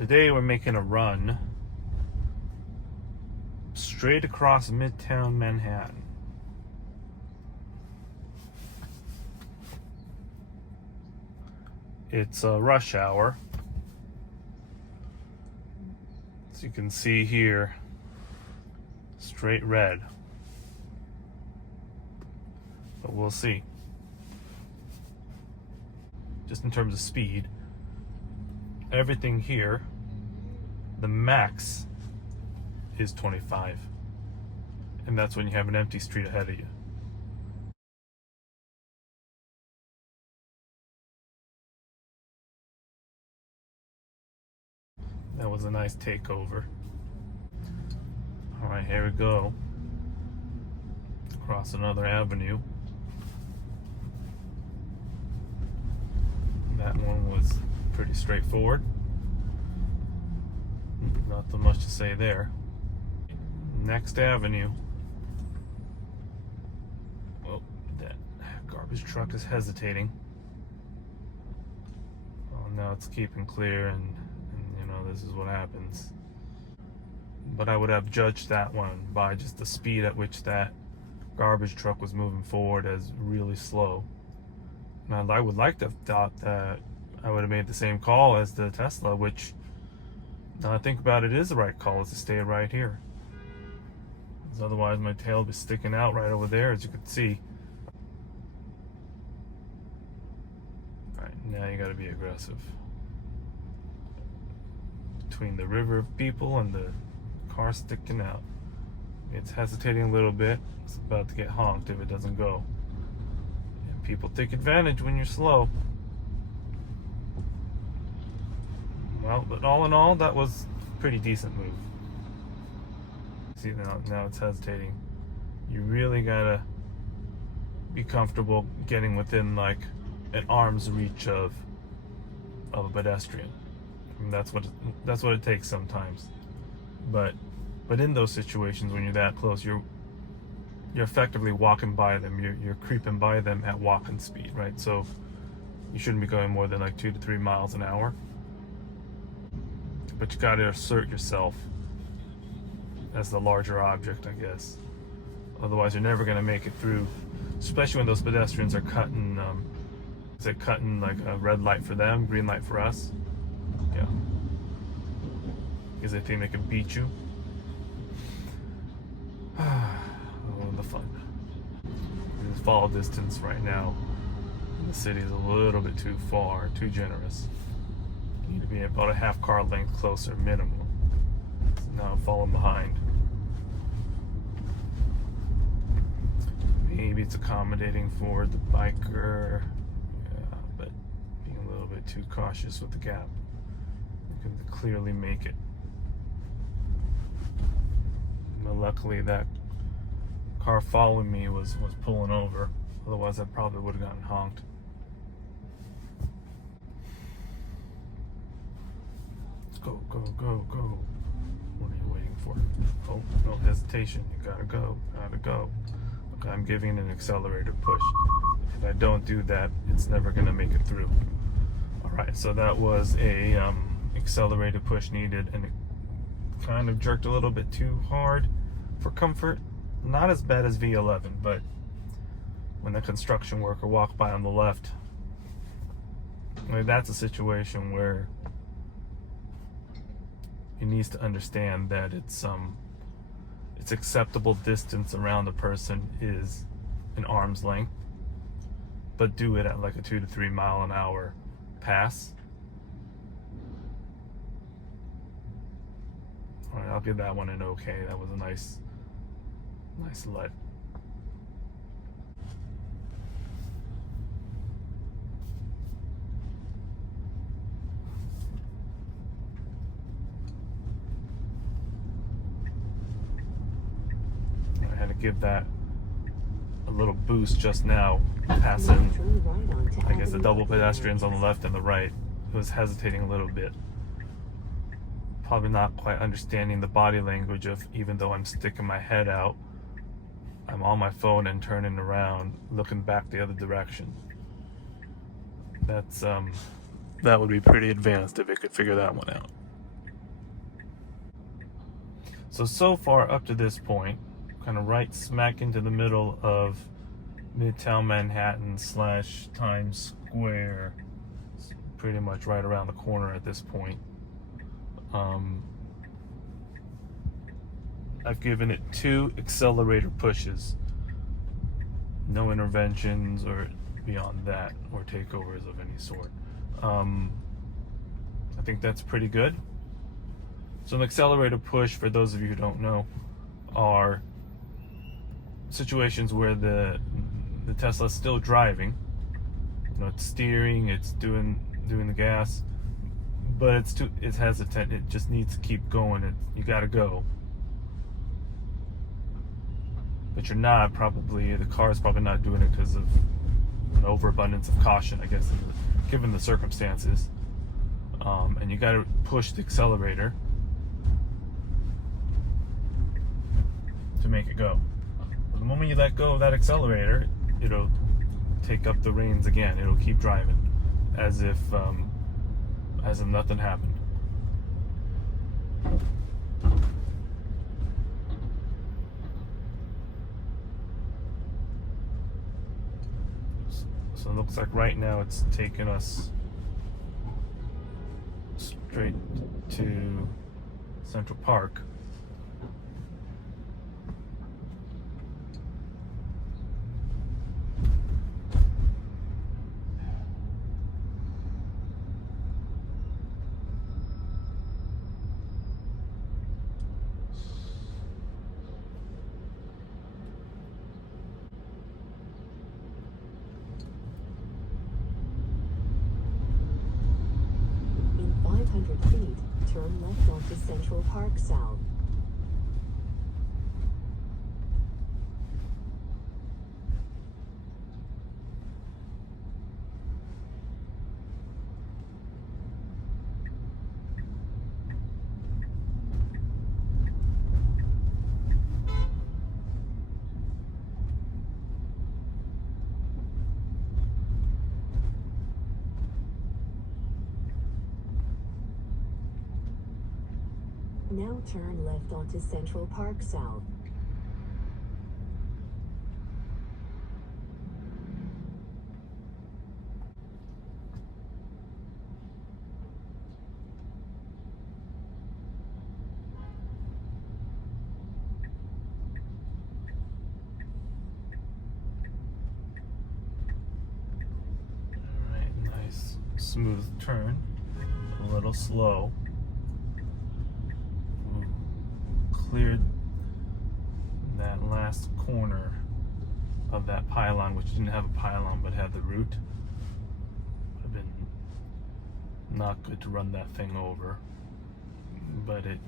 Today we're making a run straight across midtown Manhattan. It's a rush hour. As you can see here, straight red. But we'll see. Just in terms of speed, everything here, the max is 25. And that's when you have an empty street ahead of you. That was a nice takeover. All right, here we go. Across another avenue. That one was pretty straightforward. Nothing much to say there. Next avenue. Oh, that garbage truck is hesitating. Oh, now it's keeping clear, and you know, this is what happens. But I would have judged that one by just the speed at which that garbage truck was moving forward as really slow. Now, I would like to have thought that I would have made the same call as the Tesla, which, now I think about it, is the right call, is to stay right here. Because otherwise my tail would be sticking out right over there, as you can see. Alright, now you gotta be aggressive. Between the river of people and the car sticking out. It's hesitating a little bit. It's about to get honked if it doesn't go. And people take advantage when you're slow. Well, but all in all, that was a pretty decent move. See, now it's hesitating. You really gotta be comfortable getting within like an arm's reach of a pedestrian. I mean, that's what it takes sometimes. But in those situations when you're that close, you're effectively walking by them. You're creeping by them at walking speed, right? So you shouldn't be going more than like 2 to 3 miles an hour. But you gotta assert yourself as the larger object, I guess. Otherwise, you're never gonna make it through, especially when those pedestrians are cutting. Is it cutting like a red light for them, green light for us? Yeah. Because they think they can beat you. Oh, the fun. The fall distance right now in the city is a little bit too far, too generous. You need to be about a half car length closer, minimum. So now I'm falling behind. Maybe it's accommodating for the biker, yeah, but being a little bit too cautious with the gap. You can clearly make it. But luckily that car following me was pulling over. Otherwise I probably would have gotten honked. Go, go, go, go. What are you waiting for? Oh, no hesitation. You gotta go, gotta go. Okay, I'm giving it an accelerator push. If I don't do that, it's never gonna make it through. Alright, so that was a accelerated push needed, and it kind of jerked a little bit too hard for comfort. Not as bad as V11, but when the construction worker walked by on the left, that's a situation where he needs to understand that it's acceptable distance around the person is an arm's length, but do it at like a 2 to 3 mile an hour pass. All right, I'll give that one an okay. That was a nice let. I had to give that a little boost just now, passing, I guess, the double pedestrians on the left and the right. It was hesitating a little bit. Probably not quite understanding the body language of, even though I'm sticking my head out, I'm on my phone and turning around, looking back the other direction. That's that would be pretty advanced if it could figure that one out. So far up to this point, kind of right smack into the middle of midtown Manhattan / Times Square. It's pretty much right around the corner at this point. I've given it 2 accelerator pushes. No interventions or beyond that, or takeovers of any sort. I think that's pretty good. So an accelerator push, for those of you who don't know, are situations where the Tesla's still driving. You know, it's steering, it's doing the gas, but it's hesitant. It just needs to keep going. You got to go. But you're not, probably, the car is probably not doing it because of an overabundance of caution, I guess, given the circumstances. And you got to push the accelerator to make it go. The moment you let go of that accelerator, it'll take up the reins again. It'll keep driving as if nothing happened. So it looks like right now it's taking us straight to Central Park. In 500 feet, turn left onto Central Park South. Now turn left onto Central Park South. Alright, nice smooth turn. A little slow. Cleared that last corner of that pylon, which didn't have a pylon but had the root. Would have been not good to run that thing over, but it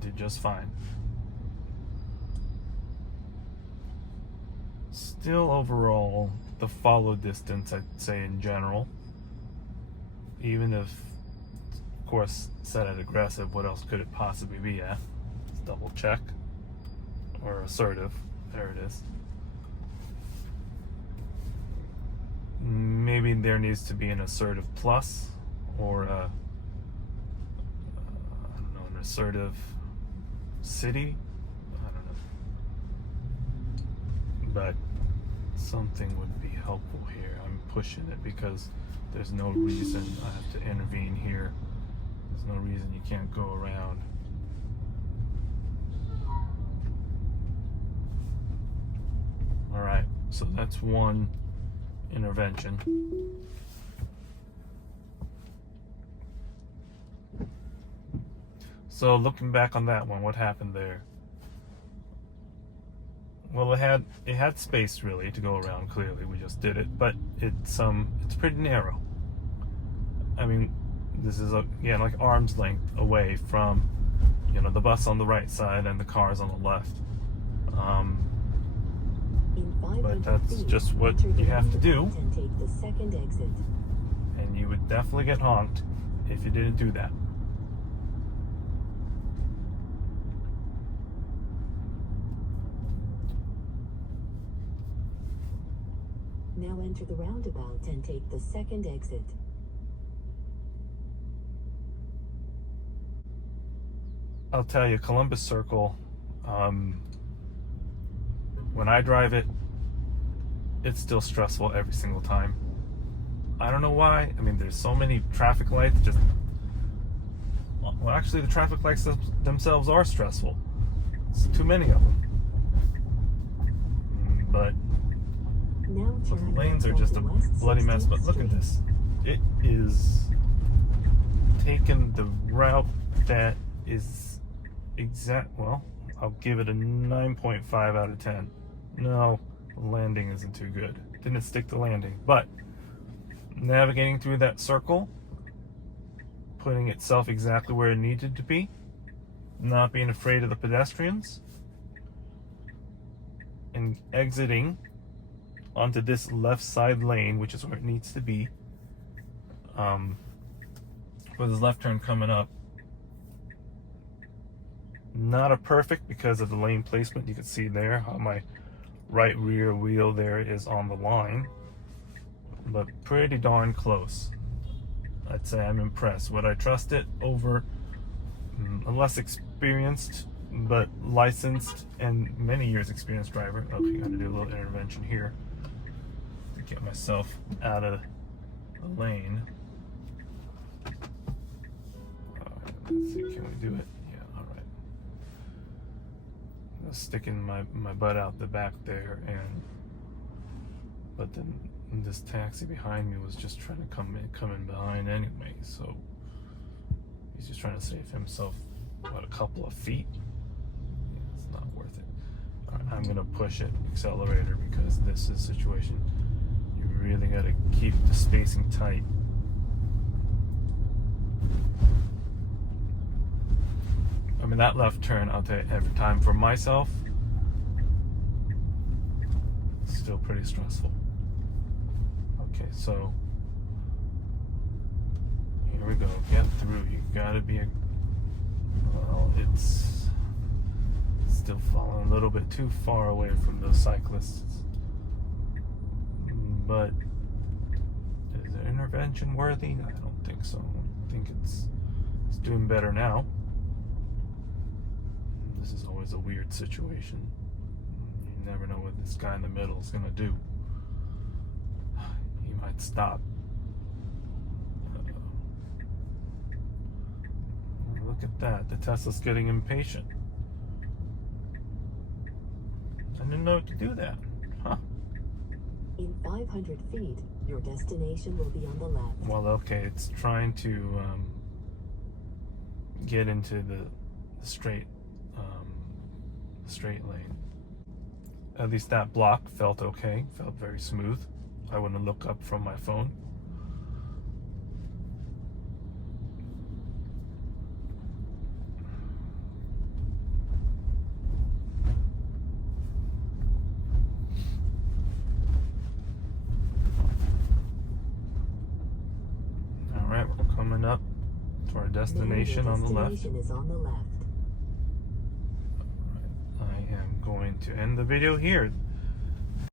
did just fine. Still overall, the follow distance, I'd say in general, even if, of course, set at aggressive, what else could it possibly be at? Let's double check. Or assertive. There it is. Maybe there needs to be an assertive plus, or I don't know, an assertive city. I don't know. But something would be helpful here. I'm pushing it because there's no reason I have to intervene here. There's no reason you can't go around. Alright, so that's one intervention. So looking back on that one, what happened there? Well, it had space really to go around. Clearly, we just did it, but it's pretty narrow. I mean, this is like arm's length away from, the bus on the right side and the cars on the left. But that's just what you have to do. And take the second exit. And you would definitely get honked if you didn't do that. Now enter the roundabout and take the second exit. I'll tell you, Columbus Circle, when I drive it, it's still stressful every single time. I don't know why. I mean, there's so many traffic lights. Well, actually, the traffic lights themselves are stressful. It's too many of them. But Now the turn lanes are left just a onto West bloody mess. But 16th look at Street. this. It is taking the route that is well, I'll give it a 9.5 out of 10. No, the landing isn't too good. Didn't stick the landing. But navigating through that circle, putting itself exactly where it needed to be, not being afraid of the pedestrians, and exiting onto this left side lane, which is where it needs to be, for this left turn coming up. Not a perfect because of the lane placement. You can see there how my right rear wheel there is on the line, but pretty darn close. I'd say I'm impressed. Would I trust it over a less experienced but licensed and many years experienced driver? Okay, gotta do a little intervention here to get myself out of the lane. Alright, let's see, can we do it? Yeah, alright. Sticking my butt out the back there, but then this taxi behind me was just trying to come in behind anyway, so he's just trying to save himself a couple of feet. Yeah, it's not worth it. All right, I'm gonna push it accelerator because this is a situation you really got to keep the spacing tight. I mean, that left turn, I'll tell you, every time for myself, it's still pretty stressful. Okay, so here we go. Get through. You gotta be well, it's still falling a little bit too far away from those cyclists. But is it intervention worthy? I don't think so. I think it's doing better now. This is always a weird situation. You never know what this guy in the middle is gonna do. He might stop. Look at that. The Tesla's getting impatient. I didn't know it could do that. Huh. In 500 feet, your destination will be on the left. Well, okay, it's trying to get into the straight lane. At least that block felt okay, felt very smooth. I wouldn't look up from my phone. All right, we're coming up to our destination on the left. Destination is on the left. I am going to end the video here.